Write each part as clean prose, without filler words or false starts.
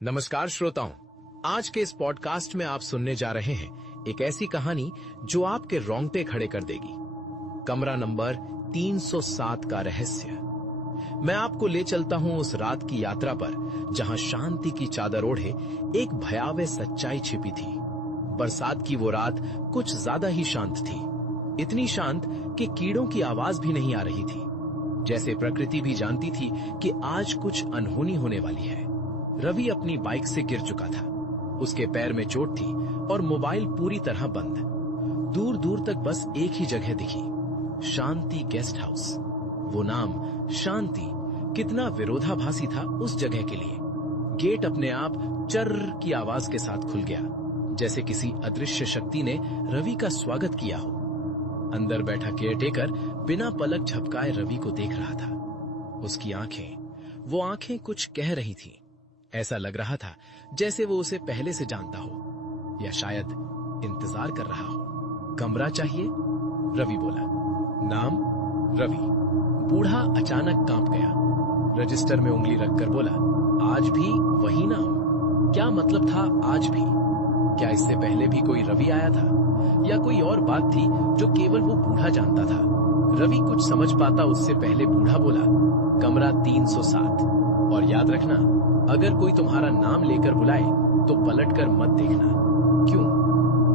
नमस्कार श्रोताओं, आज के इस पॉडकास्ट में आप सुनने जा रहे हैं एक ऐसी कहानी जो आपके रोंगटे खड़े कर देगी। कमरा नंबर 307 का रहस्य। मैं आपको ले चलता हूं उस रात की यात्रा पर जहां शांति की चादर ओढ़े एक भयावह सच्चाई छिपी थी। बरसात की वो रात कुछ ज्यादा ही शांत थी, इतनी शांत कि कीड़ों की आवाज भी नहीं आ रही थी। जैसे प्रकृति भी जानती थी कि आज कुछ अनहोनी होने वाली है। रवि अपनी बाइक से गिर चुका था, उसके पैर में चोट थी और मोबाइल पूरी तरह बंद। दूर दूर तक बस एक ही जगह दिखी, शांति गेस्ट हाउस। वो नाम शांति कितना विरोधाभासी था उस जगह के लिए। गेट अपने आप चर्र की आवाज के साथ खुल गया, जैसे किसी अदृश्य शक्ति ने रवि का स्वागत किया हो। अंदर बैठा केयरटेकर बिना पलक झपकाए रवि को देख रहा था। उसकी वो आंखें कुछ कह रही थीं। ऐसा लग रहा था जैसे वो उसे पहले से जानता हो या शायद इंतजार कर रहा हो। कमरा चाहिए? रवि बोला। नाम? रवि। बूढ़ा अचानक कांप गया, रजिस्टर में उंगली रखकर बोला, आज भी वही नाम? क्या मतलब था आज भी? क्या इससे पहले भी कोई रवि आया था या कोई और बात थी जो केवल वो बूढ़ा जानता था? रवि कुछ समझ पाता उससे पहले बूढ़ा बोला, कमरा 307। और याद रखना, अगर कोई तुम्हारा नाम लेकर बुलाए तो पलटकर मत देखना।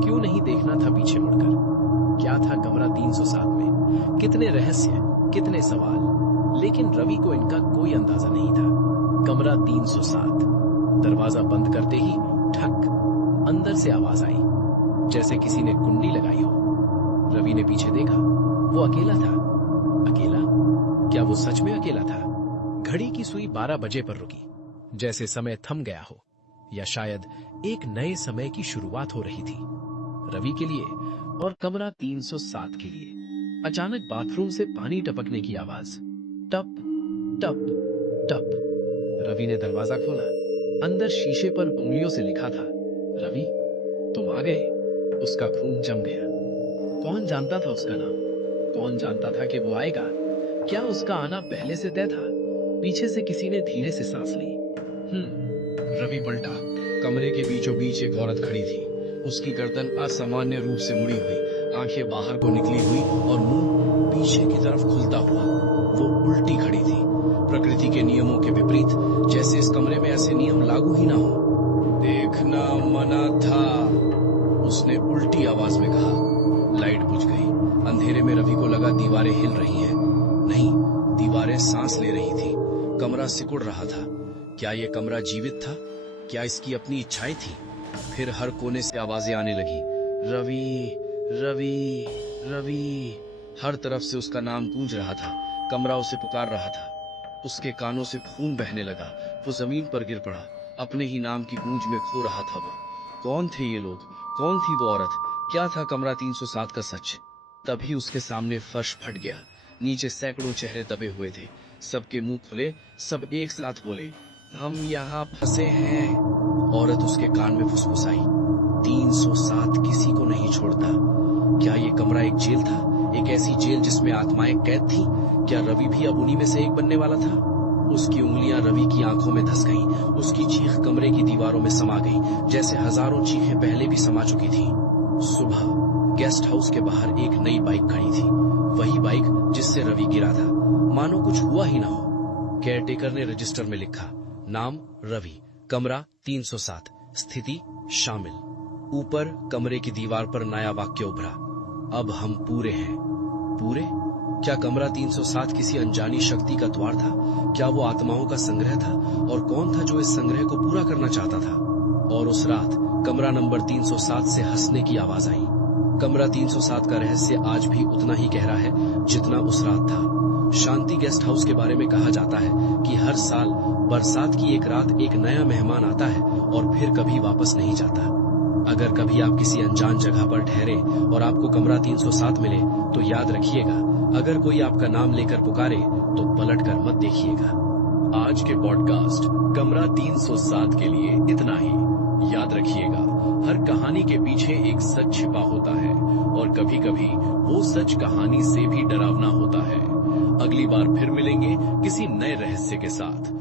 क्यों नहीं देखना था पीछे मुड़कर? क्या था कमरा 307 में? कितने रहस्य, कितने सवाल, लेकिन रवि को इनका कोई अंदाजा नहीं था। कमरा 307। दरवाजा बंद करते ही ठक, अंदर से आवाज आई, जैसे किसी ने कुंडी लगाई हो। रवि ने पीछे देखा, वो अकेला था। अकेला? क्या वो सच में अकेला था? घड़ी की सुई 12 बजे पर रुकी, जैसे समय थम गया हो या शायद एक नए समय की शुरुआत हो रही थी रवि के लिए और कमरा 307 के लिए। अचानक बाथरूम से पानी टपकने की आवाज, टप टप टप। रवि ने दरवाजा खोला। अंदर शीशे पर उंगलियों से लिखा था, रवि तुम आ गए। उसका खून जम गया। कौन जानता था उसका नाम? कौन जानता था कि वो आएगा? क्या उसका आना पहले से तय था? पीछे से किसी ने धीरे से सांस ली। रवि पलटा। कमरे के बीचों बीच एक औरत खड़ी थी। उसकी गर्दन असामान्य रूप से मुड़ी हुई, आंखें बाहर को निकली हुई और मुंह पीछे की तरफ खुलता हुआ। वो उल्टी खड़ी थी, प्रकृति के नियमों के विपरीत, जैसे इस कमरे में ऐसे नियम लागू ही ना हो। देखना मना था, उसने उल्टी आवाज में कहा। लाइट बुझ गई। अंधेरे में रवि को लगा दीवारें हिल रही हैं। नहीं, दीवारें सांस ले रही थी। कमरा सिकुड़ रहा था। क्या ये कमरा जीवित था? क्या इसकी अपनी इच्छाएं थी? फिर हर कोने से आवाजें आने लगी, रवि रवि रवि। हर तरफ से उसका नाम गूंज रहा था। कमरा उसे पुकार रहा था। उसके कानों से खून बहने लगा। वो जमीन पर गिर पड़ा, अपने ही नाम की गूंज में खो रहा था। वो कौन थे ये लोग? कौन थी वो औरत? क्या था कमरा 307 का सच? तभी उसके सामने फर्श फट गया। नीचे सैकड़ों चेहरे दबे हुए थे। सबके मुंह खुले, सब एक साथ बोले, हम यहाँ फंसे हैं। औरत उसके कान में फुसफुसाई, 307 किसी को नहीं छोड़ता। क्या ये कमरा एक जेल था? एक ऐसी जेल जिसमें आत्माएं कैद थी? क्या रवि भी अब उन्हीं में से एक बनने वाला था? उसकी उंगलियां रवि की आंखों में धंस गईं। उसकी चीख कमरे की दीवारों में समा गई, जैसे हजारों चीखें पहले भी समा चुकी थी। सुबह गेस्ट हाउस के बाहर एक नई बाइक खड़ी थी, वही बाइक जिससे रवि गिरा था। मानो कुछ हुआ ही ना हो। केयरटेकर ने रजिस्टर में लिखा, नाम रवि, कमरा 307, स्थिति शामिल। ऊपर कमरे की दीवार पर नया वाक्य उभरा, अब हम पूरे हैं। पूरे? क्या कमरा 307 किसी अनजानी शक्ति का द्वार था? क्या वो आत्माओं का संग्रह था? और कौन था जो इस संग्रह को पूरा करना चाहता था? और उस रात कमरा नंबर 307 से हंसने की आवाज आई। कमरा 307 का रहस्य आज भी उतना ही गहरा है जितना उस रात था। शांति गेस्ट हाउस के बारे में कहा जाता है कि हर साल बरसात की एक रात एक नया मेहमान आता है और फिर कभी वापस नहीं जाता। अगर कभी आप किसी अनजान जगह पर ठहरे और आपको कमरा 307 मिले तो याद रखिएगा, अगर कोई आपका नाम लेकर पुकारे तो पलट कर मत देखिएगा। आज के पॉडकास्ट कमरा 307 के लिए इतना ही। याद रखिएगा, हर कहानी के पीछे एक सच छिपा होता है और कभी कभी वो सच कहानी से भी डरावना होता है। अगली बार फिर मिलेंगे किसी नए रहस्य के साथ।